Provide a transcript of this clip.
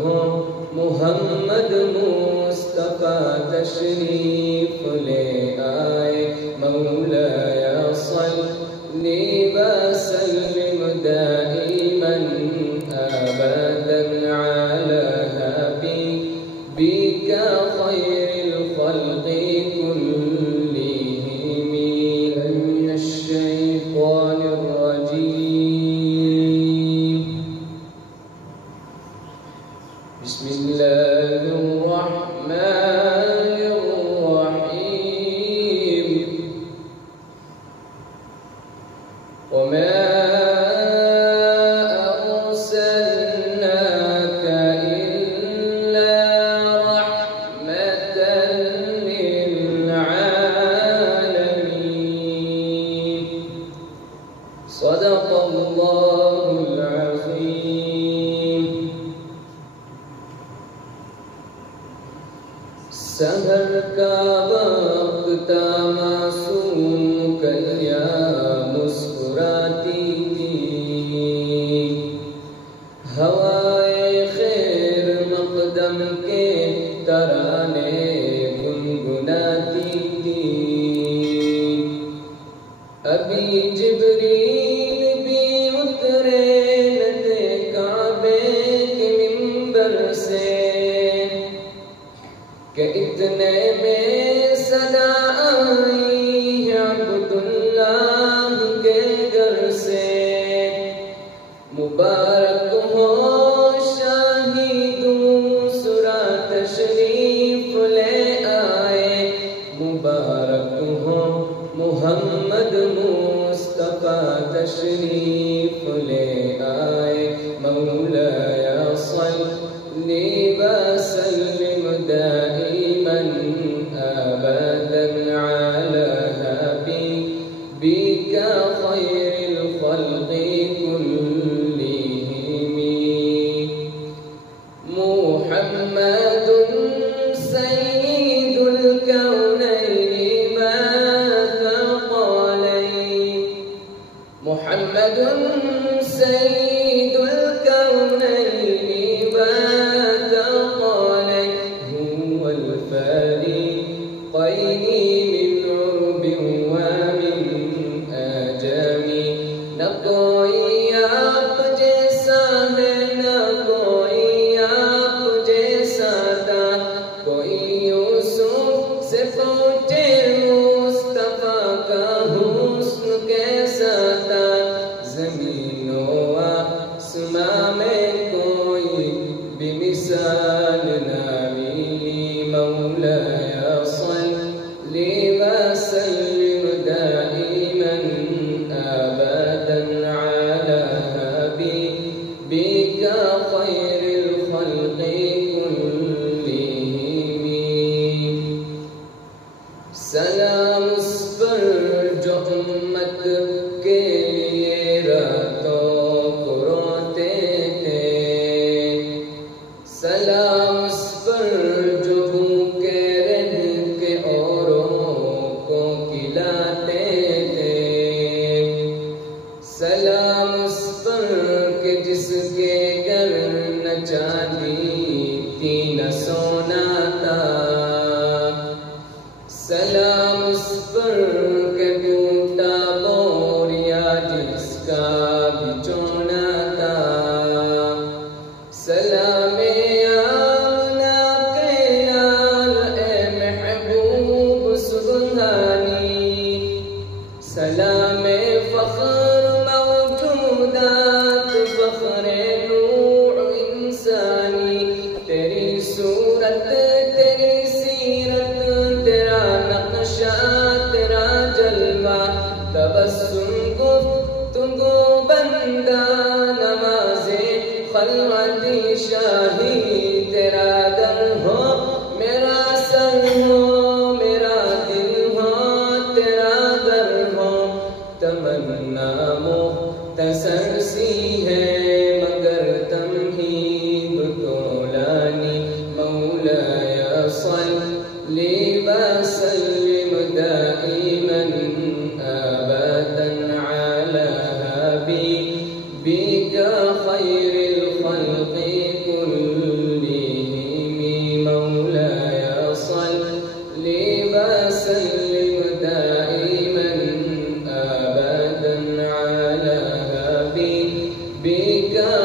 हो मोहम्मद मुस्तफा तशरीफ ले आए। मौलाया सल्ली व सल्लिम दाइमन अबदन अला हबीबिका खैरिल खल्क़ि कुल्लिहिम। मिनश शैतानिर रजीम। बिस्मिल्लाहिर रहमानिर रहीम। वमा अर्सलनाका इल्ला रहमतन लिल आलमीन। सदक़ल्लाहुल अज़ीम। सहर का वक्त मासूम कलिया मुस्कुराती थी। हवाए खैर मक़दम के तराने गुनगुनाती थी। अभी जिब्रील भी उतरे न थे काबे के मिंबर से कि इतने में सदा आई अब्दुल्लाह के घर से। मुबारक हो शाही दूसरा तशरीफ ले आए। मुबारक हो मोहम्मद मुस्तफा तशरीफ ले आए। मौलाया सल्ली व सल्लिम दाइमन अबदन अला हबीबिका खैरिल खल्क़ि कुल्लिहिम। मुहम्मदुन सय्यिदुल कौनैनि मा थक़लैन। मुहम्मदुन सय्यिदुल कौनैनि मा थक़लैन। हुवल फ़रीक़ैनि मिन उर्बिन व मिन अजमी। न कोई आप जैसा है न कोई आप जैसा था। कोई यूसुफ से पूछे मुस्तफा का हुस्न कैसा था। ज़मीनो आसमां में कोई बेमिसाल ना मिली। मौलाया सल्ली व सल्लिम दाइमन अबदन अला हबीबिका खैरिल खल्क़ि कुल्लिहिम। सलाम उस पर जो उम्मत के लिए रातों को रोते थे। सलाम उस पर जो भूखे रह के औरों को खिलाते थे। सलाम उस पर के जिसके घर न चांदी थी न सोना था। सलाम उस पर के टूटा बोरिया जिसका बिछोना था। सलामे आमना के लाल ए महबूब सुल्तानी। सलामे फ़ख्र मौजूदात फ़ख्रे नूर इंसानी। तेरी सूरत तेरी सीरत तेरा नक्शा तेरा जलवा। तबस्सुम गुफ्तगू बंदा नमाज़े खलवती शाही। तेरा दर हो मेरा सर हो मेरा दिल हो तेरा दर हो। तमन्ना मुख्तसर सी है मगर तमहीद तोलानी। मौलाया सल्ली व सल्लिम दाइमन अबदन अला हबीबिका खैरिल खल्क़ि कुल्लिहिम। या